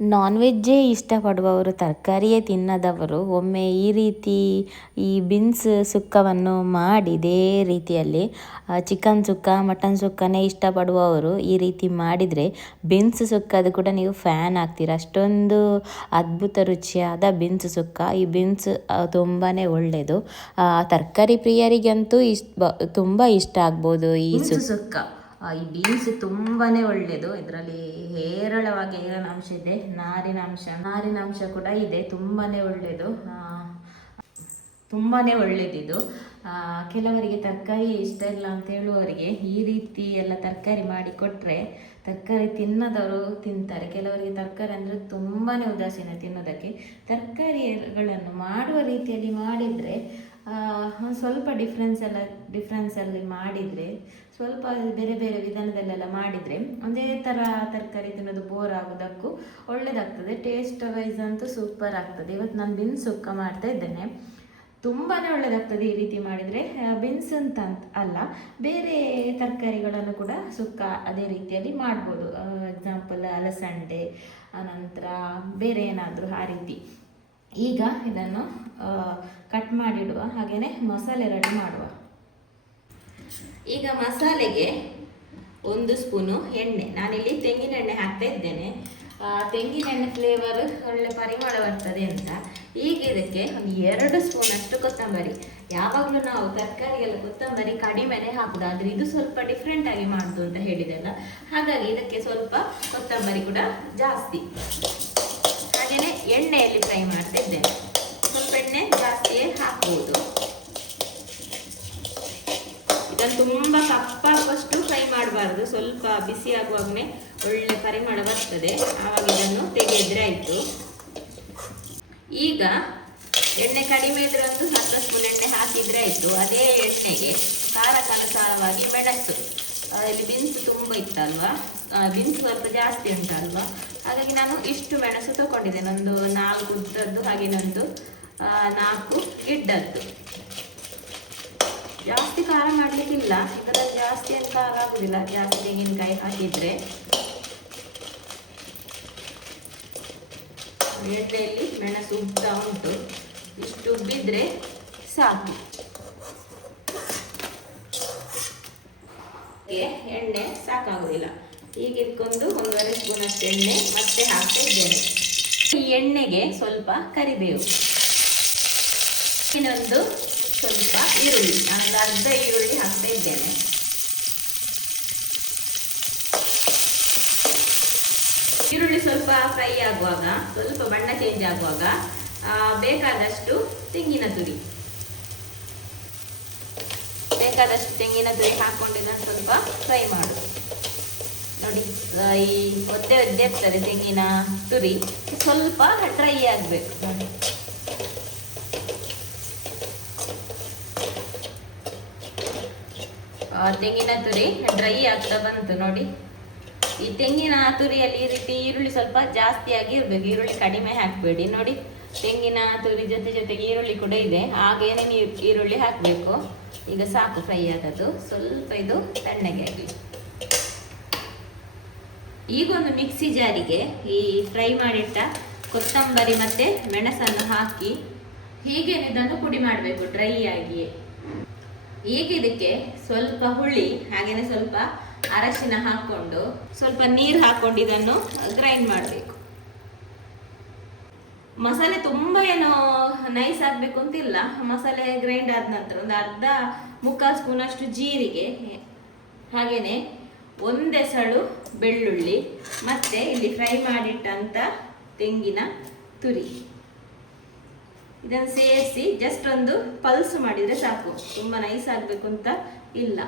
ನಾನ್ ವೆಜ್ಜೇ ಇಷ್ಟಪಡುವವರು ತರಕಾರಿಯೇ ತಿನ್ನದವರು ಒಮ್ಮೆ ಈ ರೀತಿ ಈ ಬೀನ್ಸ್ ಸುಕ್ಕವನ್ನು ಮಾಡಿ ಇದೇ ರೀತಿಯಲ್ಲಿ ಚಿಕನ್ ಸುಕ್ಕ ಮಟನ್ ಸುಕ್ಕನೇ ಇಷ್ಟಪಡುವವರು ಈ ರೀತಿ ಮಾಡಿದರೆ ಬೀನ್ಸ್ ಸುಕ್ಕದು ಕೂಡ ನೀವು ಫ್ಯಾನ್ ಆಗ್ತೀರ. ಅಷ್ಟೊಂದು ಅದ್ಭುತ ರುಚಿಯಾದ ಬೀನ್ಸ್ ಸುಕ್ಕ ಈ ಬೀನ್ಸ್ ತುಂಬಾ ಒಳ್ಳೆಯದು. ತರಕಾರಿ ಪ್ರಿಯರಿಗಂತೂ ಇಷ್ಟ ತುಂಬ ಇಷ್ಟ ಆಗ್ಬೋದು ಈ ಸುಕ್ಕ. ಈ ಬೀನ್ಸ್ ತುಂಬಾನೇ ಒಳ್ಳೆಯದು ಇದರಲ್ಲಿ ಹೇರಳವಾಗಿ ಅಂಶ ಇದೆ, ನಾರಿನಾಂಶ. ನಾರಿನಾಂಶ ಕೂಡ ಇದೆ, ತುಂಬಾನೇ ಒಳ್ಳೆಯದು ತುಂಬಾನೇ ಒಳ್ಳೆಯದಿದು ಕೆಲವರಿಗೆ ತರಕಾರಿ ಇಷ್ಟ ಇಲ್ಲ ಅಂತ ಹೇಳುವವರಿಗೆ ಈ ರೀತಿ ಎಲ್ಲ ತರಕಾರಿ ಮಾಡಿ ಕೊಟ್ಟರೆ ತರಕಾರಿ ತಿನ್ನದವರು ತಿಂತಾರೆ. ಕೆಲವರಿಗೆ ತರಕಾರಿ ಅಂದರೆ ತುಂಬಾ ಉದಾಸೀನ ತಿನ್ನೋದಕ್ಕೆ ತರಕಾರಿಗಳನ್ನು ಮಾಡುವ ರೀತಿಯಲ್ಲಿ ಮಾಡಿದರೆ ಸ್ವಲ್ಪ ಡಿಫ್ರೆನ್ಸ್ ಎಲ್ಲ ಡಿಫ್ರೆನ್ಸಲ್ಲಿ ಮಾಡಿದರೆ, ಸ್ವಲ್ಪ ಬೇರೆ ಬೇರೆ ವಿಧಾನದಲ್ಲೆಲ್ಲ ಮಾಡಿದರೆ, ಒಂದೇ ಥರ ತರಕಾರಿ ತಿನ್ನೋದು ಬೋರ್ ಆಗೋದಕ್ಕೂ ಒಳ್ಳೆಯದಾಗ್ತದೆ ಟೇಸ್ಟ್ ವೈಸ್ ಅಂತೂ ಸೂಪರ್ ಆಗ್ತದೆ. ಇವತ್ತು ನಾನು ಬಿನ್ಸ್ ಸುಕ್ಕ ಮಾಡ್ತಾ ಇದ್ದೇನೆ. ತುಂಬಾ ಒಳ್ಳೆಯದಾಗ್ತದೆ ಈ ರೀತಿ ಮಾಡಿದರೆ. ಬಿನ್ಸ್ ಅಂತ ಅಲ್ಲ, ಬೇರೆ ತರಕಾರಿಗಳನ್ನು ಕೂಡ ಸುಕ್ಕ ಅದೇ ರೀತಿಯಲ್ಲಿ ಮಾಡ್ಬೋದು. ಎಕ್ಸಾಂಪಲ್ ಅಲಸಂಡೆ ಅನಂತರ ಬೇರೆ ಏನಾದರೂ ಆ ರೀತಿ. ಈಗ ಇದನ್ನು ಕಟ್ ಮಾಡಿಡುವ ಹಾಗೆಯೇ ಮಸಾಲೆ ರೆಡಿ ಮಾಡುವ. ಈಗ ಮಸಾಲೆಗೆ ಒಂದು ಸ್ಪೂನು ಎಣ್ಣೆ. ನಾನಿಲ್ಲಿ ತೆಂಗಿನ ಎಣ್ಣೆ ಹಾಕ್ತಾ ಇದ್ದೇನೆ. ತೆಂಗಿನ ಎಣ್ಣೆ ಫ್ಲೇವರ್ ಒಳ್ಳೆ ಪರಿಮಳ ಬರ್ತದೆ ಅಂತ. ಈಗ ಇದಕ್ಕೆ ಒಂದು ಎರಡು ಸ್ಪೂನ್ ಅಷ್ಟು ಕೊತ್ತಂಬರಿ. ಯಾವಾಗಲೂ ನಾವು ತರಕಾರಿಗೆಲ್ಲ ಕೊತ್ತಂಬರಿ ಕಡಿಮೆನೆ ಹಾಕುದು, ಆದರೆ ಇದು ಸ್ವಲ್ಪ ಡಿಫ್ರೆಂಟ್ ಆಗಿ ಮಾಡುದು ಅಂತ ಹೇಳಿದೆಲ್ಲ. ಹಾಗಾಗಿ ಇದಕ್ಕೆ ಸ್ವಲ್ಪ ಕೊತ್ತಂಬರಿ ಕೂಡ ಜಾಸ್ತಿ. ಎಣ್ಣೆಯಲ್ಲಿ ಫ್ರೈ ಮಾಡ್ತಾ ಇದ್ದೇನೆ ಸ್ವಲ್ಪ ಎಣ್ಣೆ ಜಾಸ್ತಿಯೇ ಹಾಕ್ಬೋದು. ಇದನ್ನು ತುಂಬ ಕಪ್ಪಾಗುವಷ್ಟು ಫ್ರೈ ಮಾಡಬಾರ್ದು. ಸ್ವಲ್ಪ ಬಿಸಿ ಆಗುವಾಗನೇ ಒಳ್ಳೆ ಪರಿಮಳ ಬರ್ತದೆ ಆವಾಗ ಇದನ್ನು ತೆಗೆದ್ರೆ ಆಯಿತು. ಈಗ ಎಣ್ಣೆ ಕಡಿಮೆ ಇದ್ರೆ ಒಂದು ಸ್ಪೂನ್ ಎಣ್ಣೆ ಹಾಕಿದ್ರೆ ಆಯಿತು. ಅದೇ ಎಣ್ಣೆಗೆ ಖಾರಕ್ಕನುಸಾರವಾಗಿ ಮೆಣಸು. ಇಲ್ಲಿ ಬಿನ್ಸ್ ತುಂಬ ಇತ್ತಲ್ವಾ? ಬಿನ್ಸ್ ಸ್ವಲ್ಪ ಜಾಸ್ತಿ ಉಂಟಲ್ವಾ? ಹಾಗಾಗಿ ನಾನು ಇಷ್ಟು ಮೆಣಸು ತಗೊಂಡಿದ್ದೇನೆ ಒಂದು ನಾಲ್ಕು ಉದ್ದದ್ದು ಹಾಗೆ ಇನ್ನೊಂದು ನಾಲ್ಕು ಗಿಡ್ಡದ್ದು. ಜಾಸ್ತಿ ಖಾರ ಮಾಡಲಿಕ್ಕಿಲ್ಲ ಇದರಲ್ಲಿ ಜಾಸ್ತಿ ಏನು ಖಾರ ಆಗುದಿಲ್ಲ. ಜಾಸ್ತಿ ತೆಂಗಿನಕಾಯಿ ಹಾಕಿದ್ರೆ. ಎಣ್ಣೆಯಲ್ಲಿ ಮೆಣಸು ಉಬ್ತಾ ಉಂಟು. ಇಷ್ಟು ಉಬ್ಬಿದ್ರೆ ಸಾಕು. ಎಣ್ಣೆ ಸಾಕಾಗುದಿಲ್ಲ. ಈಗ ಇದಕ್ಕೊಂದು ಒಂದೂವರೆ ಸ್ಪೂನ್ ಅಷ್ಟು ಎಣ್ಣೆ, ಮತ್ತೆ ಹಾಕ್ತಾ ಇದ್ದೇನೆ ಈ ಎಣ್ಣೆಗೆ ಸ್ವಲ್ಪ ಕರಿಬೇವು. ಇನ್ನೊಂದು ಸ್ವಲ್ಪ ಈರುಳ್ಳಿ. ನಾನು ಅರ್ಧ ಈರುಳ್ಳಿ ಹಾಕ್ತಾ ಇದ್ದೇನೆ. ಈರುಳ್ಳಿ ಸ್ವಲ್ಪ ಫ್ರೈ ಆಗುವಾಗ, ಸ್ವಲ್ಪ ಬಣ್ಣ ಚೇಂಜ್ ಆಗುವಾಗ ಬೇಕಾದಷ್ಟು ತೆಂಗಿನ ತುರಿ. ಬೇಕಾದಷ್ಟು ತೆಂಗಿನ ತುರಿ ಹಾಕೊಂಡಿದ್ದನ್ನು ಸ್ವಲ್ಪ ಫ್ರೈ ಮಾಡು. ನೋಡಿ ಈ ಒತ್ತೆ ಒದ್ದೆ ಇರ್ತದೆ ತೆಂಗಿನ ತುರಿ. ಸ್ವಲ್ಪ ಡ್ರೈ ಆಗಬೇಕು ನೋಡಿ. ತೆಂಗಿನ ತುರಿ ಡ್ರೈ ಆಗ್ತಾ ಬಂತು ನೋಡಿ. ಈ ತೆಂಗಿನ ತುರಿಯಲ್ಲಿ ಈ ರೀತಿ ಈರುಳ್ಳಿ ಸ್ವಲ್ಪ ಜಾಸ್ತಿಯಾಗಿ ಇರಬೇಕು. ಈರುಳ್ಳಿ ಕಡಿಮೆ ಹಾಕಬೇಡಿ ನೋಡಿ. ತೆಂಗಿನ ತುರಿ ಜೊತೆ ಜೊತೆಗೆ ಈರುಳ್ಳಿ ಕೂಡ ಇದೆ. ಹಾಗೇನೇ ನೀವು ಈರುಳ್ಳಿ ಹಾಕಬೇಕು? ಈಗ ಸಾಕು ಫ್ರೈ ಆದದ್ದು. ಸ್ವಲ್ಪ ಇದು ತಣ್ಣಗೆ ಆಗಲಿ. ಈಗ ಒಂದು ಮಿಕ್ಸಿ ಜಾರಿಗೆ ಈ ಫ್ರೈ ಮಾಡಿಟ್ಟ ಕೊತ್ತಂಬರಿ ಮತ್ತು ಮೆಣಸನ್ನು ಹಾಕಿ ಹೀಗೆ ಇದನ್ನು ಪುಡಿ ಮಾಡಬೇಕು, ಡ್ರೈ ಆಗಿಯೇ. ಈಗ ಇದಕ್ಕೆ ಸ್ವಲ್ಪ ಹುಳಿ ಹಾಗೆಯೇ ಸ್ವಲ್ಪ ಅರಶಿನ ಹಾಕ್ಕೊಂಡು ಸ್ವಲ್ಪ ನೀರು ಹಾಕ್ಕೊಂಡು ಇದನ್ನು ಗ್ರೈಂಡ್ ಮಾಡಬೇಕು. ಮಸಾಲೆ ತುಂಬ ಏನು ನೈಸ್ ಆಗಬೇಕು ಅಂತಿಲ್ಲ. ಮಸಾಲೆ ಗ್ರೈಂಡ್ ಆದ ನಂತರ ಒಂದು ಅರ್ಧ ಮುಕ್ಕಾಲು ಸ್ಪೂನಷ್ಟು ಜೀರಿಗೆ ಹಾಗೆಯೇ ಒಂದೆಸಳು ಬೆಳ್ಳುಳ್ಳಿ, ಮತ್ತೆ ಇಲ್ಲಿ ಫ್ರೈ ಮಾಡಿಟ್ಟಂಥ ತೆಂಗಿನ ತುರಿ. ಇದನ್ನು ಸೇರಿಸಿ ಜಸ್ಟ್ ಒಂದು ಪಲ್ಸ್ ಮಾಡಿದರೆ ಸಾಕು. ತುಂಬ ನೈಸ್ ಆಗಬೇಕು ಅಂತ ಇಲ್ಲ.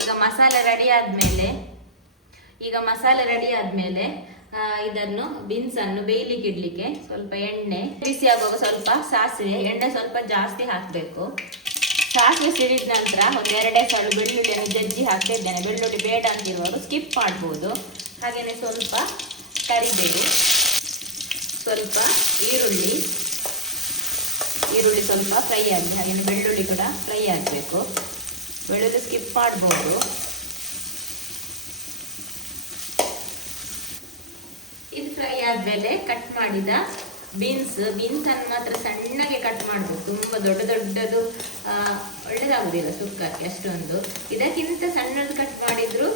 ಈಗ ಮಸಾಲೆ ರೆಡಿ ಆದಮೇಲೆ, ಈಗ ಮಸಾಲೆ ರೆಡಿ ಆದಮೇಲೆ ಇದನ್ನು ಬೀನ್ಸನ್ನು ಬೇಯ್ಲಿಕ್ಕೆ ಇಡಲಿಕ್ಕೆ ಸ್ವಲ್ಪ ಎಣ್ಣೆ ಬಿಸಿ ಆಗುವಾಗ ಸ್ವಲ್ಪ ಸಾಸಿವೆ, ಎಣ್ಣೆ ಸ್ವಲ್ಪ ಜಾಸ್ತಿ ಹಾಕಬೇಕು. ಸಾಸಿವೆ ಸಿಡಿದ ನಂತರ ಒಂದು ಎರಡೇ ಸಾಲು ಬೆಳ್ಳುಳ್ಳಿಯನ್ನು ಜಜ್ಜಿ ಹಾಕ್ತಾ ಇದ್ದೇನೆ ಬೆಳ್ಳುಳ್ಳಿ ಬೇಡ ಅಂತಿರುವವರು ಸ್ಕಿಪ್ ಮಾಡ್ಬೋದು. ಹಾಗೆಯೇ ಸ್ವಲ್ಪ ಕರಿಬೇವು, ಸ್ವಲ್ಪ ಈರುಳ್ಳಿ ಈರುಳ್ಳಿ ಸ್ವಲ್ಪ ಫ್ರೈ ಆಗಲಿ ಹಾಗೆಯೇ ಬೆಳ್ಳುಳ್ಳಿ ಕೂಡ ಫ್ರೈ ಆಗಬೇಕು. ಬೆಳ್ಳುಳ್ಳಿ ಸ್ಕಿಪ್ ಮಾಡ್ಬೋದು. ಇದು ಫ್ರೈ ಆದಮೇಲೆ ಕಟ್ ಮಾಡಿದ ಬೀನ್ಸ್ ಬೀನ್ಸ್ ಅನ್ನು ಮಾತ್ರ ಸಣ್ಣಗೆ ಕಟ್ ಮಾಡಬೇಕು ತುಂಬ ದೊಡ್ಡ ದೊಡ್ಡದು ಆ, ಒಳ್ಳೆದಾಗುದಿಲ್ಲ ಸುಕ್ಕಕ್ಕೆ ಅಷ್ಟೊಂದು. ಇದಕ್ಕಿಂತ ಸಣ್ಣದು ಕಟ್ ಮಾಡಿದ್ರು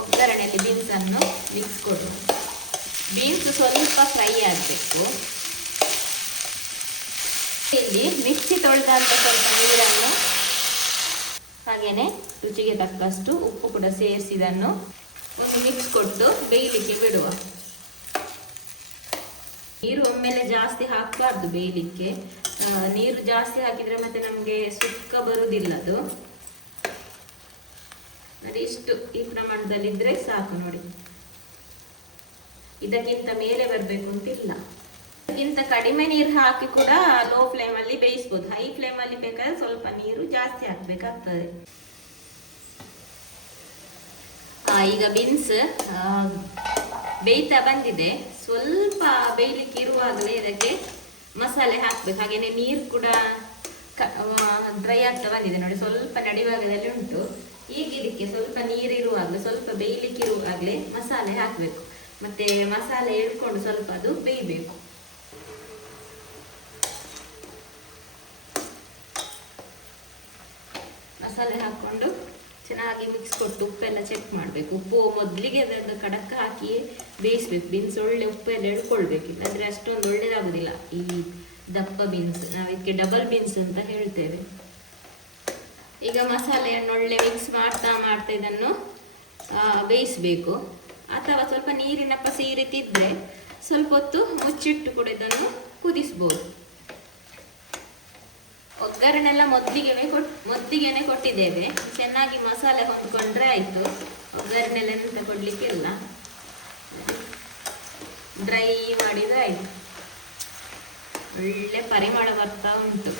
ಒಗ್ಗರಣೆಯಲ್ಲಿ ಬೀನ್ಸ್ ಅನ್ನು ಮಿಕ್ಸ್ ಕೊಡು ಬೀನ್ಸ್ ಸ್ವಲ್ಪ ಫ್ರೈ ಆಗಬೇಕು. ಇಲ್ಲಿ ಮಿಕ್ಸಿ ತೊಳೆದಂತ ಸ್ವಲ್ಪ ನೀರನ್ನು ಹಾಗೇನೆ ರುಚಿಗೆ ತಕ್ಕಷ್ಟು ಉಪ್ಪು ಕೂಡ ಸೇರಿಸಿದನ್ನು ಒಂದು ಮಿಕ್ಸ್ ಕೊಟ್ಟು ಬೇಯಲಿಕ್ಕೆ ಬಿಡುವ. ನೀರು ಒಮ್ಮೆಲೆ ಜಾಸ್ತಿ ಹಾಕಬಾರ್ದು ಬೇಯಲಿಕ್ಕೆ. ನೀರು ಜಾಸ್ತಿ ಹಾಕಿದ್ರೆ ಮತ್ತೆ ನಮಗೆ ಸುಕ್ಕ ಬರುವುದಿಲ್ಲ ಅದು. ನೋಡಿ ಇಷ್ಟು ಈ ಪ್ರಮಾಣದಲ್ಲಿದ್ರೆ ಸಾಕು ನೋಡಿ. ಇದಕ್ಕಿಂತ ಮೇಲೆ ಬರಬೇಕು ಅಂತಿಲ್ಲ ಇದಕ್ಕಿಂತ ಕಡಿಮೆ ನೀರು ಹಾಕಿ ಕೂಡ ಲೋ ಫ್ಲೇಮಲ್ಲಿ ಬೇಯಿಸ್ಬೋದು. ಹೈ ಫ್ಲೇಮಲ್ಲಿ ಬೇಕಾದ್ರೆ ಸ್ವಲ್ಪ ನೀರು ಜಾಸ್ತಿ ಹಾಕ್ಬೇಕಾಗ್ತದೆ. ಈಗ ಬೀನ್ಸ್ ಬೇಯ್ತಾ ಬಂದಿದೆ. ಸ್ವಲ್ಪ ಬೇಯಲಿಕ್ಕೆ ಇರುವಾಗಲೇ ಇದಕ್ಕೆ ಮಸಾಲೆ ಹಾಕ್ಬೇಕು. ಹಾಗೆಯೇ ನೀರು ಕೂಡ ಡ್ರೈ ಆಗ್ತಾ ಬಂದಿದೆ ನೋಡಿ. ಸ್ವಲ್ಪ ನಡಿವಾಗದಲ್ಲಿ ಉಂಟು. ಈಗ ಇದಕ್ಕೆ ಸ್ವಲ್ಪ ನೀರು ಇರುವಾಗಲೇ, ಸ್ವಲ್ಪ ಬೇಯಲಿಕ್ಕೆ ಇರುವಾಗಲೇ ಮಸಾಲೆ ಹಾಕಬೇಕು. ಮತ್ತೆ ಮಸಾಲೆ ಎಳ್ಕೊಂಡು ಸ್ವಲ್ಪ ಅದು ಬೇಯಬೇಕು. ಮಸಾಲೆ ಹಾಕ್ಕೊಂಡು ಚೆನ್ನಾಗಿ ಮಿಕ್ಸ್ ಕೊಟ್ಟು ಉಪ್ಪೆಲ್ಲ ಚೆಕ್ ಮಾಡಬೇಕು. ಉಪ್ಪು ಮೊದಲಿಗೆ ಅದನ್ನು ಕಡಕ ಹಾಕಿ ಬೇಯಿಸ್ಬೇಕು. ಬೀನ್ಸ್ ಒಳ್ಳೆ ಉಪ್ಪೆಲ್ಲ ಎಳ್ಕೊಳ್ಬೇಕು ಇಲ್ಲಾಂದರೆ ಅಷ್ಟೊಂದು ಒಳ್ಳೇದಾಗೋದಿಲ್ಲ. ಈ ದಪ್ಪ ಬೀನ್ಸ್ ನಾವು ಇದಕ್ಕೆ ಡಬಲ್ ಬೀನ್ಸ್ ಅಂತ ಹೇಳ್ತೇವೆ. ಈಗ ಮಸಾಲೆಯನ್ನು ಒಳ್ಳೆ ಮಿಕ್ಸ್ ಮಾಡ್ತಾ ಮಾಡ್ತಾ ಇದನ್ನು ಬೇಯಿಸ್ಬೇಕು. ಅಥವಾ ಸ್ವಲ್ಪ ನೀರಿನ ಪಸಿ ರೀತಿ ಸ್ವಲ್ಪ ಹೊತ್ತು ಮುಚ್ಚಿಟ್ಟು ಕೂಡ ಇದನ್ನು ಕುದಿಸ್ಬೋದು. ಒಗ್ಗರಣೆಲ್ಲ ಮೊದಲಿಗೆ ಕೊಟ್, ಮೊದಲಿಗೆನೆ ಕೊಟ್ಟಿದ್ದೇವೆ. ಚೆನ್ನಾಗಿ ಮಸಾಲೆ ಹೊಂದ್ಕೊಂಡ್ರೆ ಆಯಿತು. ಒಗ್ಗರಣೆಲ್ಲ ಎಂತ ಕೊಡ್ಲಿಕ್ಕಿಲ್ಲ. ಡ್ರೈ ಮಾಡಿದ್ರೆ ಆಯಿತು. ಒಳ್ಳೆ ಪರಿಮಳ ಬರ್ತಾ ಉಂಟು.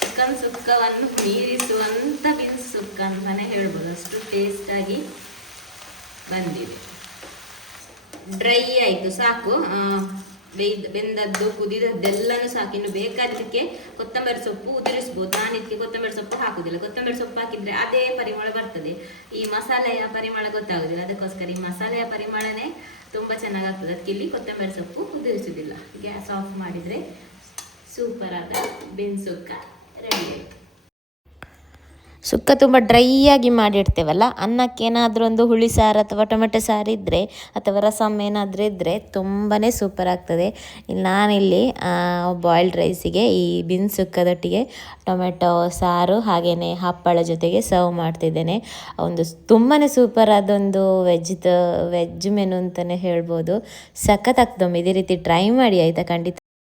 ಚಿಕನ್ ಸುಕ್ಕವನ್ನು ಮೀರಿಸುವಂಥ ಬೀನ್ಸ್ ಸುಕ್ಕ ಅಂತಲೇ ಹೇಳ್ಬೋದು. ಅಷ್ಟು ಟೇಸ್ಟ್ ಆಗಿ ಬಂದಿದೆ. ಡ್ರೈ ಆಯಿತು, ಸಾಕು. ಬೇಯ್ದ ಬೆಂದದ್ದು ಕುದಿದದ್ದೆಲ್ಲನೂ ಸಾಕು. ಇನ್ನು ಬೇಕಾದಕ್ಕೆ ಕೊತ್ತಂಬರಿ ಸೊಪ್ಪು ಉದುರಿಸ್ಬೋದು ನಾನು ಇದಕ್ಕೆ ಕೊತ್ತಂಬರಿ ಸೊಪ್ಪು ಹಾಕುದಿಲ್ಲ. ಕೊತ್ತಂಬರಿ ಸೊಪ್ಪು ಹಾಕಿದ್ರೆ ಅದೇ ಪರಿಮಳ ಬರ್ತದೆ. ಈ ಮಸಾಲೆಯ ಪರಿಮಳ ಗೊತ್ತಾಗುದಿಲ್ಲ. ಅದಕ್ಕೋಸ್ಕರ ಈ ಮಸಾಲೆಯ ಪರಿಮಳನೇ ತುಂಬ ಚೆನ್ನಾಗಾಗ್ತದೆ. ಅದಕ್ಕೆ ಇಲ್ಲಿ ಕೊತ್ತಂಬರಿ ಸೊಪ್ಪು ಉದುರಿಸುವುದಿಲ್ಲ ಗ್ಯಾಸ್ ಆಫ್ ಮಾಡಿದರೆ ಸೂಪರ್ ಆದ ಬೆನ್ಸುಕ್ಕ ಸುಕ್ಕ ರೆಡಿ ಆಯಿತು. ಸುಕ್ಕ ತುಂಬ ಡ್ರೈ ಆಗಿ ಮಾಡಿಡ್ತೇವಲ್ಲ ಅನ್ನಕ್ಕೆ ಏನಾದರೂ ಒಂದು ಹುಳಿ ಸಾರು ಅಥವಾ ಟೊಮೆಟೊ ಸಾರು ಇದ್ದರೆ ಅಥವಾ ರಸಮ್ ಏನಾದರೂ ಇದ್ದರೆ ತುಂಬಾ ಸೂಪರ್ ಆಗ್ತದೆ. ನಾನಿಲ್ಲಿ ಬಾಯ್ಲ್ಡ್ ರೈಸಿಗೆ ಈ ಬಿನ್ ಸುಕ್ಕದೊಟ್ಟಿಗೆ ಟೊಮೆಟೊ ಸಾರು ಹಾಗೆಯೇ ಹಪ್ಪಳ ಜೊತೆಗೆ ಸರ್ವ್ ಮಾಡ್ತಿದ್ದೇನೆ. ಒಂದು ತುಂಬಾ ಸೂಪರ್ ಆದೊಂದು ವೆಜ್ ವೆಜ್ ಮೆನು ಅಂತಲೇ ಹೇಳ್ಬೋದು. ಸಖತ್ತಾಗ್ತದೆ ಇದೇ ರೀತಿ ಟ್ರೈ ಮಾಡಿ, ಆಯಿತಾ? ಖಂಡಿತ.